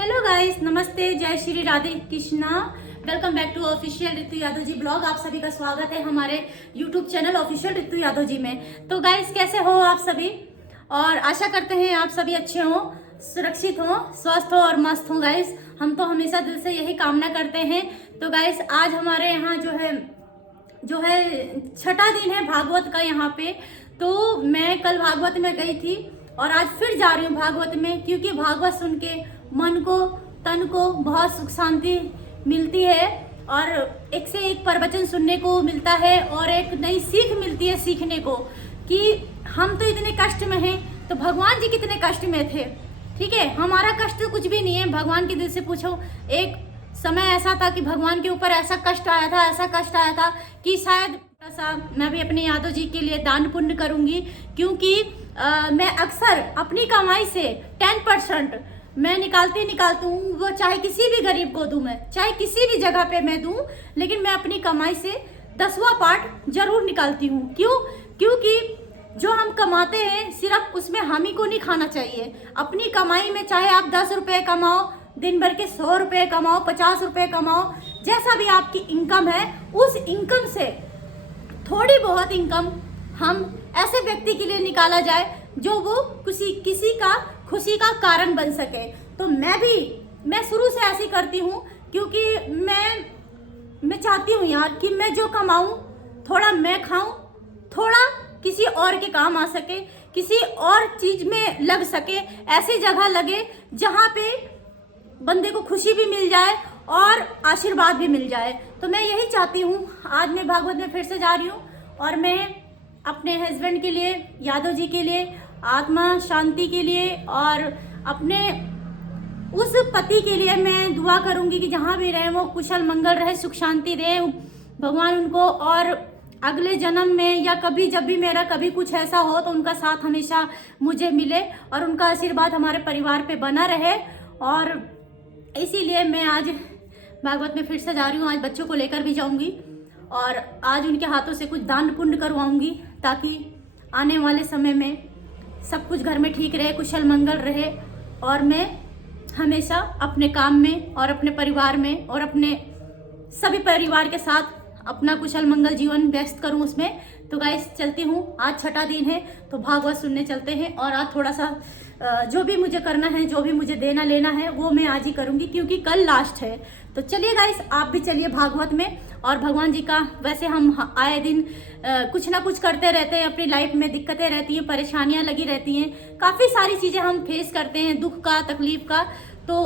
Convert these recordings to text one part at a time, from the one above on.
Hello guys, नमस्ते, जय Shri Radhe Krishna. Welcome back to official Ritu Yadav ji blog. आप सभी का स्वागत है हमारे YouTube channel official Ritu Yadav ji में। तो गाइस, कैसे हो आप सभी? और आशा करते हैं आप सभी अच्छे हो, सुरक्षित हो, स्वस्थ हो और मस्त हो। गाइस, हम तो हमेशा दिल से यही कामना करते हैं। तो गाइस, आज हमारे यहाँ जो है छठा दिन है भागवत का यहाँ पे। तो मैं कल भागवत में गई थी और आज फिर जा रही हूँ भागवत में, क्योंकि भागवत सुन के मन को, तन को बहुत सुख शांति मिलती है और एक से एक प्रवचन सुनने को मिलता है और एक नई सीख मिलती है सीखने को कि हम तो इतने कष्ट में हैं तो भगवान जी कितने कष्ट में थे। ठीक है, हमारा कष्ट तो कुछ भी नहीं है, भगवान के दिल से पूछो। एक समय ऐसा था कि भगवान के ऊपर ऐसा कष्ट आया था कि शायद ऐसा मैं भी अपने यादव जी के लिए दान पुण्य करूंगी, क्योंकि मैं अक्सर अपनी कमाई से 10% मैं निकालती हूँ, वो चाहे किसी भी गरीब को दूं, मैं चाहे किसी भी जगह पे मैं दूं, लेकिन मैं अपनी कमाई से 10वां पार्ट जरूर निकालती हूँ। क्यों? क्योंकि जो हम कमाते हैं सिर्फ उसमें हम ही को नहीं खाना चाहिए। अपनी कमाई में चाहे आप 10 रुपये कमाओ, दिन भर के 100 रुपये कमाओ, 50 रुपये कमाओ, जैसा भी आपकी इनकम है, उस इनकम से थोड़ी बहुत इनकम हम ऐसे व्यक्ति के लिए निकाला जाए जो वो किसी का खुशी का कारण बन सके। तो मैं शुरू से ऐसी करती हूँ, क्योंकि मैं चाहती हूँ यार कि मैं जो कमाऊँ थोड़ा मैं खाऊँ, थोड़ा किसी और के काम आ सके, किसी और चीज में लग सके, ऐसी जगह लगे जहाँ पे बंदे को खुशी भी मिल जाए और आशीर्वाद भी मिल जाए। तो मैं यही चाहती हूँ। आज मैं भागवत में फिर से जा रही हूँ और मैं अपने हस्बैंड के लिए, यादव जी के लिए, आत्मा शांति के लिए और अपने उस पति के लिए मैं दुआ करूंगी कि जहाँ भी रहे वो कुशल मंगल रहे, सुख शांति दे भगवान उनको, और अगले जन्म में या कभी जब भी मेरा कभी कुछ ऐसा हो तो उनका साथ हमेशा मुझे मिले और उनका आशीर्वाद हमारे परिवार पे बना रहे। और इसीलिए मैं आज भागवत में फिर से जा रही हूँ। आज बच्चों को लेकर भी जाऊंगी और आज उनके हाथों से कुछ दान पुण्य करवाऊंगी, ताकि आने वाले समय में सब कुछ घर में ठीक रहे, कुशल मंगल रहे और मैं हमेशा अपने काम में और अपने परिवार में और अपने सभी परिवार के साथ अपना कुशल मंगल जीवन व्यस्त करूं उसमें। तो गाइस, चलती हूँ। आज छठा दिन है तो भागवत सुनने चलते हैं और आज थोड़ा सा जो भी मुझे करना है, जो भी मुझे देना लेना है, वो मैं आज ही करूंगी, क्योंकि कल लास्ट है। तो चलिए गाइस, आप भी चलिए भागवत में। और भगवान जी का वैसे हम आए दिन कुछ ना कुछ करते रहते हैं, अपनी लाइफ में दिक्कतें रहती हैं, परेशानियां लगी रहती हैं, काफ़ी सारी चीज़ें हम फेस करते हैं, दुख का, तकलीफ का। तो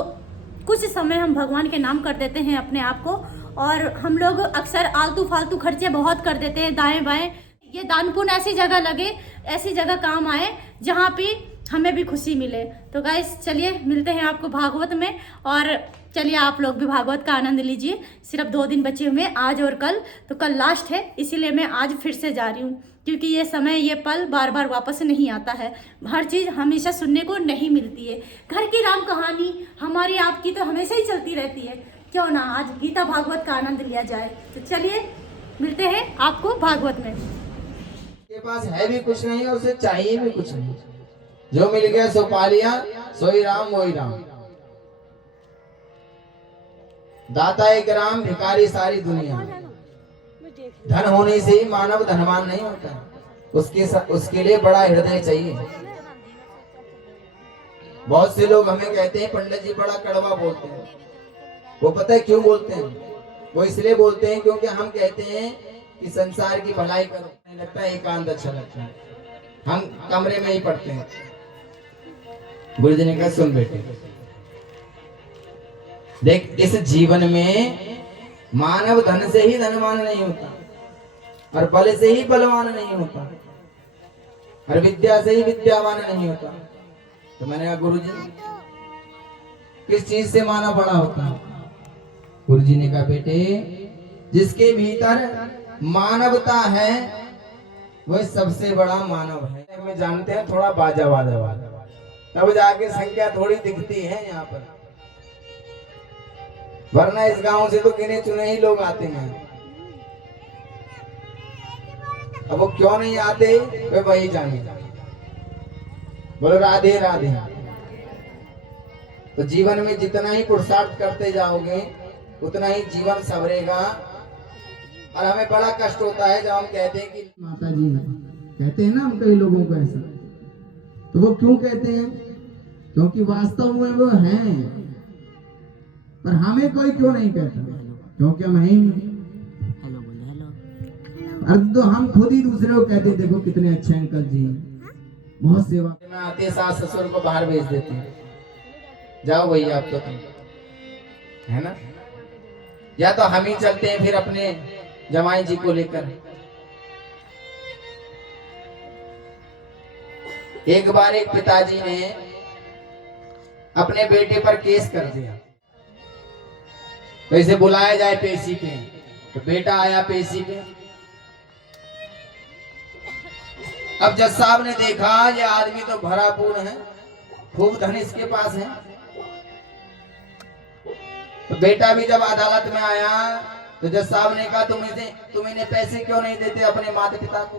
कुछ समय हम भगवान के नाम कर देते हैं अपने आप को, और हम लोग अक्सर आलतू फालतू खर्चे बहुत कर देते हैं दाएं बाएं। ये दान पुण्य ऐसी जगह लगे, ऐसी जगह काम आए जहाँ पे हमें भी खुशी मिले। तो गाइस, चलिए मिलते हैं आपको भागवत में, और चलिए आप लोग भी भागवत का आनंद लीजिए। सिर्फ 2 दिन बचे हुए, आज और कल। तो कल लास्ट है, इसीलिए मैं आज फिर से जा रही हूँ, क्योंकि ये समय, ये पल बार बार वापस नहीं आता है। हर चीज़ हमेशा सुनने को नहीं मिलती है। घर की राम कहानी हमारी आपकी तो हमेशा ही चलती रहती है, क्यों ना आज गीता भागवत का आनंद लिया जाए। तो चलिए मिलते हैं आपको भागवत में। के पास है भी कुछ नहीं और उसे चाहिए भी कुछ नहीं, जो मिल गया सो पा लिया, सोई राम वही राम। दाता एक राम, भिखारी सारी दुनिया। धन होने से ही मानव धनवान नहीं होता, उसके लिए बड़ा हृदय चाहिए। बहुत से लोग हमें कहते हैं पंडित जी बड़ा कड़वा बोलते हैं। वो पता है क्यों बोलते हैं? वो इसलिए बोलते हैं क्योंकि हम कहते हैं कि संसार की भलाई करो, नहीं लगता है, एकांत अच्छा लगता है, हम कमरे में ही पढ़ते हैं। गुरु जी ने कहा सुन बेटे, देख इस जीवन में मानव धन से ही धनवान नहीं होता, और बल से ही बलवान नहीं होता, और विद्या से ही विद्यावान नहीं होता। तो मैंने कहा गुरु जी किस चीज से मानव बड़ा होता है? गुरु जी ने कहा बेटे, जिसके भीतर मानवता है वह सबसे बड़ा मानव है। हमें जानते हैं थोड़ा बाजा वाजा वाला, तब जाके संख्या थोड़ी दिखती है यहाँ पर, वरना इस गांव से तो गिने चुने ही लोग आते हैं। अब वो क्यों नहीं आते वे वही जाने। बोलो राधे राधे। तो जीवन में जितना ही पुरुषार्थ करते जाओगे उतना ही जीवन संवरेगा। और हमें बड़ा कष्ट होता है जब हम कहते हैं कि माता जी है, कहते हैं ना हम कई लोगों को ऐसा, तो वो क्यों कहते हैं? क्योंकि वास्तव में वो हैं, पर हमें कोई क्यों नहीं कहता? क्योंकि हम हैं ही। और तो हम खुद ही दूसरे को कहते, देखो कितने अच्छे अंकल जी हैं, बहुत सेवा में आते, सास ससुर को बाहर भेज देते हैं, जाओ भैया आप तो तुम, है ना। या तो हम ही चलते हैं फिर अपने जमाई जी को लेकर। एक बार एक पिताजी ने अपने बेटे पर केस कर दिया, तो इसे बुलाया जाए पेशी पे। तो बेटा आया पेशी पे। अब जज साहब ने देखा ये आदमी तो भरा पूर्ण है, खूब धन इसके पास है। तो बेटा भी जब अदालत में आया तो जज साहब ने कहा तुम इन्हें पैसे क्यों नहीं देते अपने माता पिता को?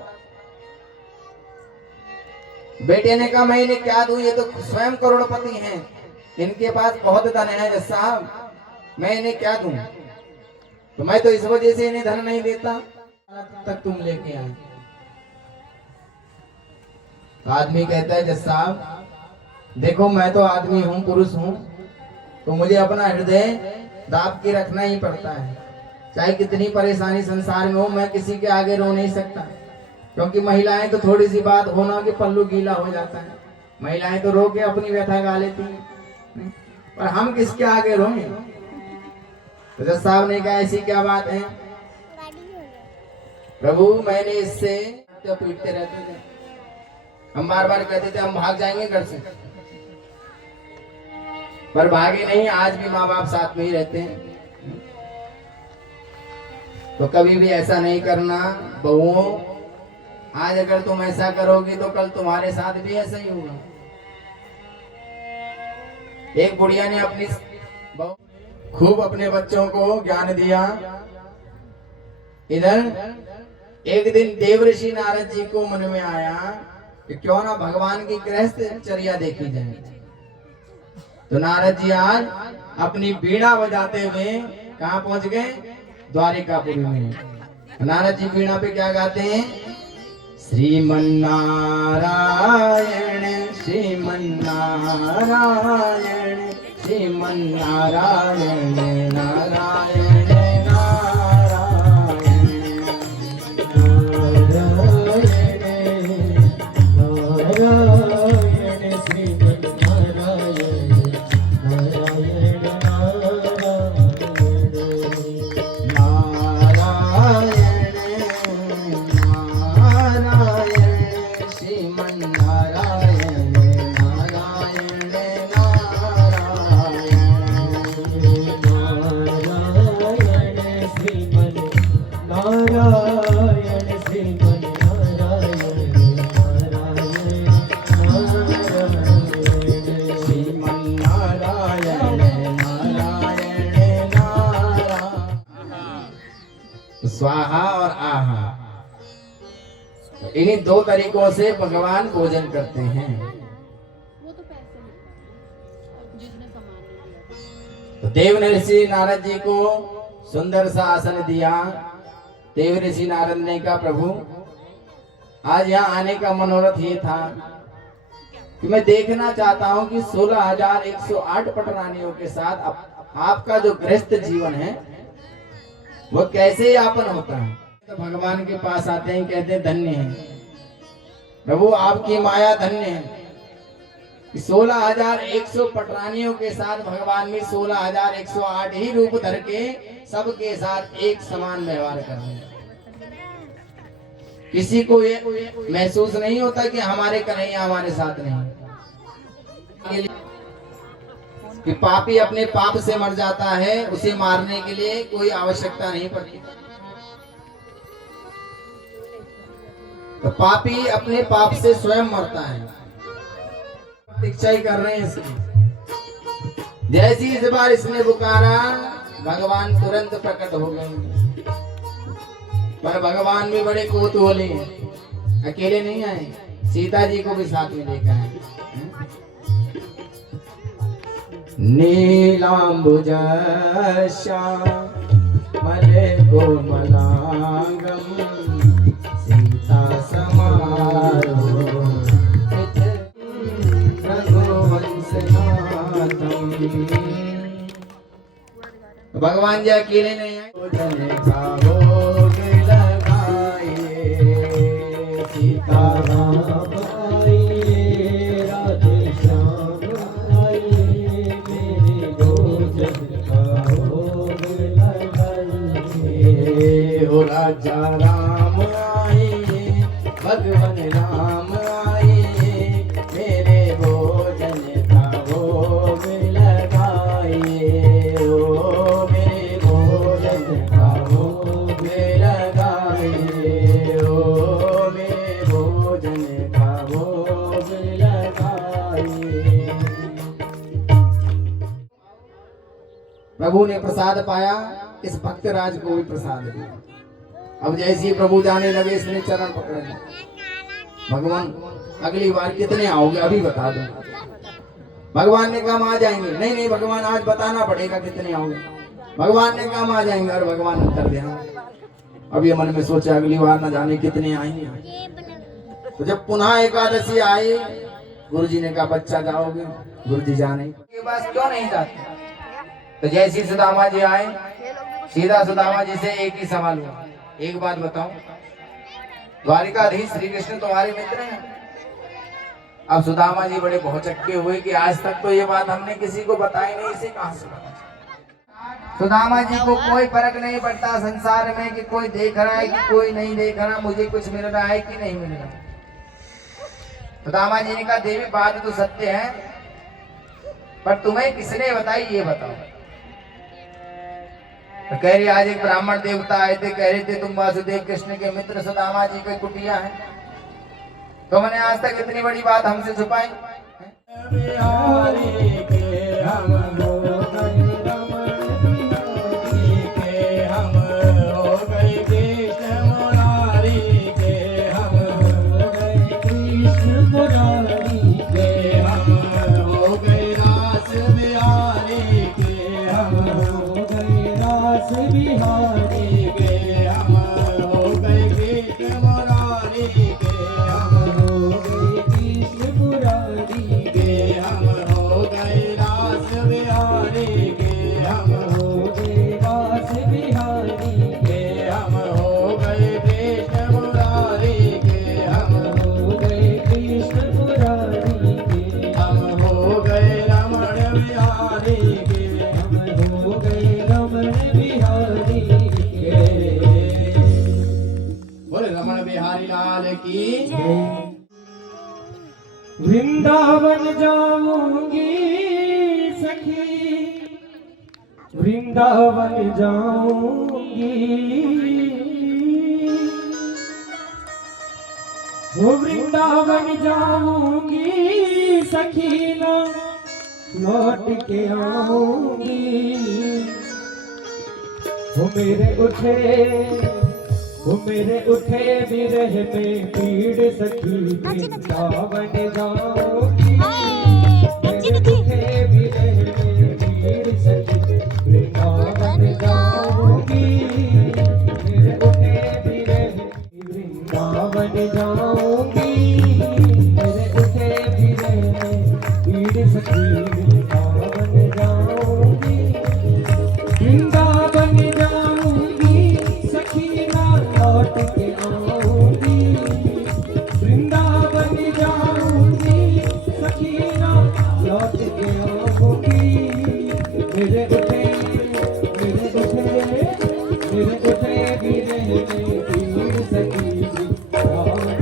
बेटे ने कहा मैं इन्हें क्या दूं, ये तो स्वयं करोड़पति हैं, इनके पास बहुत धन है जज साहब, मैं इन्हें क्या दूं? तो मैं तो इस वजह से इन्हें धन नहीं देता तक तुम लेके आए। आदमी कहता है जज साहब देखो मैं तो आदमी हूँ, पुरुष हूँ, तो मुझे अपना हृदय दाब के रखना ही पड़ता है। चाहे कितनी परेशानी संसार में हो, मैं किसी के आगे रो नहीं सकता, क्योंकि महिलाएं तो थोड़ी सी बात होना कि पल्लू गीला हो जाता है, महिलाएं तो रो के अपनी व्यथा गा लेती हैं, पर हम किसके आगे रोएं? तो जज साहब ने कहा ऐसी क्या बात है? प्रभु मैंने इससे तो पीटते रहते थे, हम बार बार कहते थे हम भाग जाएंगे घर से, पर भागे नहीं, आज भी माँ बाप साथ में ही रहते हैं। तो कभी भी ऐसा नहीं करना बहुओं, आज अगर तुम ऐसा करोगी तो कल तुम्हारे साथ भी ऐसा ही होगा। एक बुढ़िया ने अपनी खूब अपने बच्चों को ज्ञान दिया। इधर एक दिन देवऋषि नारद जी को मन में आया कि क्यों ना भगवान की गृहस्थ चर्या देखी जाए। तो नारद जी आज अपनी बीड़ा बजाते हुए कहाँ पहुंच गए? द्वारिकापुरी में। नारद जी बीड़ा पे क्या गाते हैं? श्रीमन्नारायण श्रीमन्नारायण श्रीमन्नारायण नारायण स्वाहा और आहा, इन्हीं दो तरीकों से भगवान भोजन करते हैं। तो देव ऋषि नारद जी को सुंदर सा आसन दिया। देव ऋषि नारद ने कहा प्रभु आज यहाँ आने का मनोरथ ये था कि मैं देखना चाहता हूँ कि 16,108 पटरानियों के साथ आपका जो गृहस्थ जीवन है वो कैसे यापन होता है। तो भगवान के पास आते हैं, कहते हैं धन्य है प्रभु आपकी माया, धन्य है। 16,100 पटरानियों के साथ भगवान में 16,108 ही रूप धर के सबके साथ एक समान व्यवहार कर रहे हैं। किसी को ये महसूस नहीं होता कि हमारे कन्हैया हमारे साथ नहीं। कि पापी अपने पाप से मर जाता है, उसे मारने के लिए कोई आवश्यकता नहीं पड़ती। तो पापी अपने पाप से स्वयं मरता है। प्रतीक्षा ही कर रहे हैं इसकी। जैसी इस बार इसने पुकारा भगवान तुरंत प्रकट हो गए। पर भगवान भी बड़े कौतूहली हैं, अकेले नहीं आए, सीता जी को भी साथ में लेकर आए। नीलाम्बुजश्यामले कोमलांगं सीता समारोह रघुवंशनाथं। भगवान जी अकेले नहीं आए, भोजन का भोग लगाइए, सीताराम आइए, राधे श्याम आइए, मेरे भोजन का भोग लगाइए। हो राजा राम आइए, भगवान राम आइए, मेरे भोजन का भोग लगाइए। ओ मेरे भोजन का भोग लगाइए, ओ मेरे भोजन का भोग लगाइए। प्रभु ने प्रसाद पाया, इस भक्त राज को भी प्रसाद दिया। अब जैसे ही प्रभु जाने लगे, इसने चरण पकड़ लिया। भगवान अगली बार कितने आओगे अभी बता दो। भगवान ने कहा हम आ जाएंगे। नहीं नहीं भगवान आज बताना पड़ेगा कितने आओगे। भगवान ने कहा हम आ जाएंगे, और भगवान उत्तर दिया। अब ये मन में सोचा अगली बार न जाने कितने आएंगे। तो जब पुनः एकादशी आई, गुरु जी ने कहा बच्चा जाओगे। गुरु जी जाने के पास क्यों नहीं जाते। तो जैसे ही सुदामा जी आए, सीधा सुदामा जी से एक ही सवाल हुआ, एक बात बताओ, द्वारिकाधीश श्री कृष्ण तुम्हारे मित्र हैं। अब सुदामा जी बड़े भौचक्के हुए कि आज तक तो ये बात हमने किसी को बताई नहीं, इसे कहां से पता। सुदामा जी को कोई फर्क नहीं पड़ता संसार में कि कोई देख रहा है कि कोई नहीं देख रहा, मुझे कुछ मिल रहा है कि नहीं मिल रहा। सुदामा जी ने कहा देवी बात तो सत्य है, पर तुम्हें किसने बताई ये बताओ। तो कह रही आज एक ब्राह्मण देवता आए थे, कह रहे थे तुम वासुदेव कृष्ण के मित्र सुदामा जी के कुटिया हैं। तो मैंने आज तक इतनी बड़ी बात हमसे छुपाई। बिहारी के हम हो गए रमण बिहारी के हम हो गए कृष्ण मुरारी के हम हो गए कृष्ण मुरारी के हम हो गए रास बिहारी के हम हो गए रास बिहारी के हम हो गए कृष्ण मुरारी के हम हो गए कृष्ण मुरारी के हम हो गए रास बिहारी के हम हो गए रास बिहारी के हम हो गए कृष्ण मुरारी के हम हो गए कृष्ण मुरारी के हम हो गए रमण बिहारी के हम हो गए रमण बिहारी के। बोले रमण बिहारी लाल की जय। वृंदावन जाऊंगी सखी, वृंदावन जाऊंगी, वो वृंदावन जाऊंगी सखी ना लौट के आऊंगी। वो मेरे उठे विरह में पीड़ सखी वृंदावन जाऊंगी। मेरे उठे विरह में पीड़ सखी वृंदावन जाऊंगी। मेरे उठे विरह वृंदावन जाऊंगी। मेरे उठे विरह में पीड़ सखी वृंदावन जाऊंगी। वृंदावन जाऊंगी सखी ना लौट के आऊंगी। वृंदावन जाऊंगी सखी ना लौट के आऊंगी। मेरे उठे विरह में पीड़ सखी वृंदावन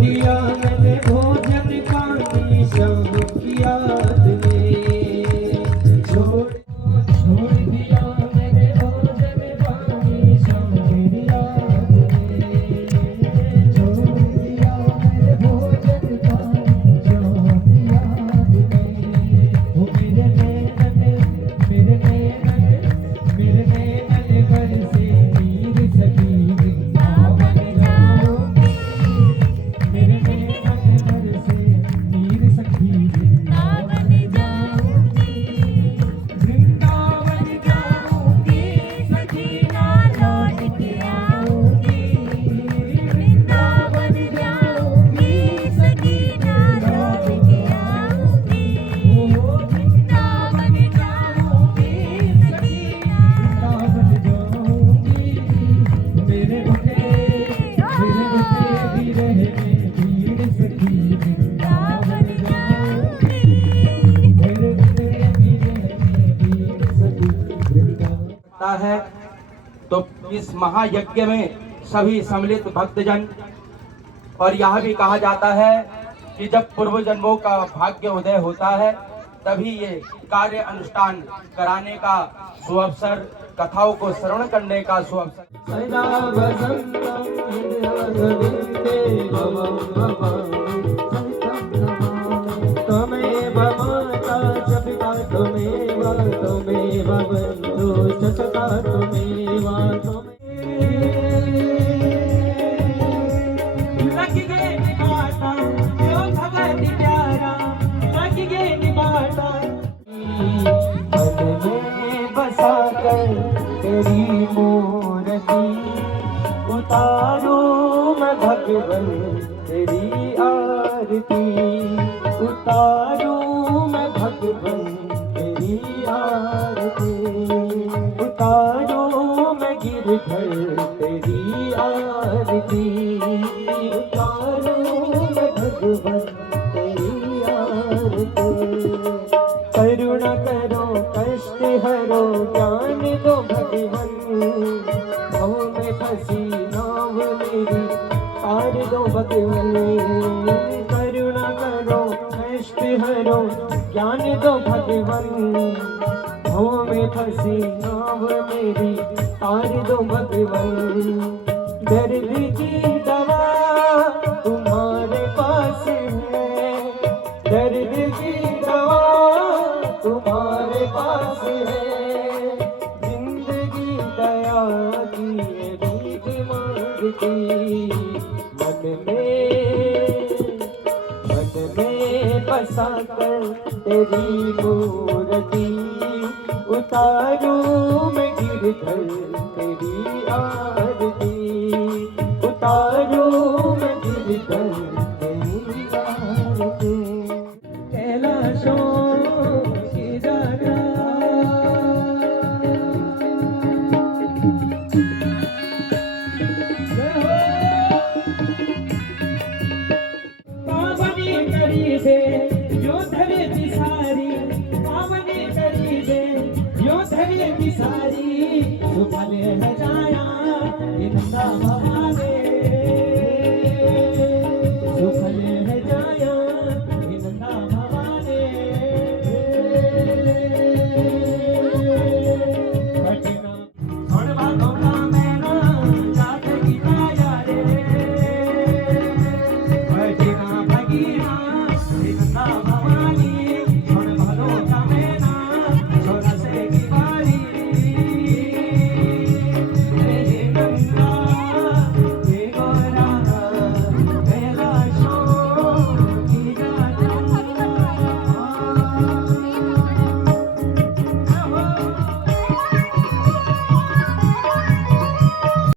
दिया मैंने भोजन पानी शाम की याद में, छोड़ दिया मैंने भोजन पानी शाम की याद में, छोड़ दिया मैंने भोजन पानी शाम की याद में। वो मेरे नैनन बरसे नीर सखी वृंदावन जाऊंगी, मेरे नैनन बरसे नीर सखी वृंदावन जाऊंगी, वृंदावन जाऊंगी सखीना लौट के आऊंगी, वृंदावन जाऊंगी सखीना लौट के आऊंगी, वृंदावन जाऊंगी सखीना वृंदावन जाऊंगी, मेरे उठे भी रहे भीड़ सखी वृंदावन जाऊंगी, मेरे उठे भी रहे भीड़ सखी वृंदावन। होता है तो इस महायज्ञ में सभी सम्मिलित भक्तजन, और यह भी कहा जाता है कि जब पूर्व जन्मों का भाग्य उदय होता है तभी ये कार्य अनुष्ठान कराने का सुअवसर, कथाओं को श्रवण करने का सुअवसर। सदा वसन्तं हृदयारविन्दे भवं भवामि सततं नमामि। त्वमेव माता च पिता त्वमेव बन्धुः च सखा त्वमेव लग गए निभाता जो भगवती प्यारा, लग गए निभाता मन में बसा कर तेरी मूर्ति, उतारू मैं भगवन तेरी आरती, उतारू मैं भगवन तेरी आरती, उतारू मैं गिरधर तेरी आरती, उतारू मैं भगवन तेरी आरती। करुणा करो कष्ट हरो ज्ञान दो भगवन, भव में फंसी नाव मेरी तार दो भगवन, करुणा करो कष्ट हरो ज्ञान दो भगवन, भव में फंसी नाव मेरी तार दो भगवन। दर्द की दवा तुम्हारे पास है, दर्द की दवा तुम्हारे पास है, जिंदगी दया की भीख मांगती, मन में बसा कर तेरी मूर्ति, उतारू मैं गिरधर तेरी आरती, उतारू मैं गिरधर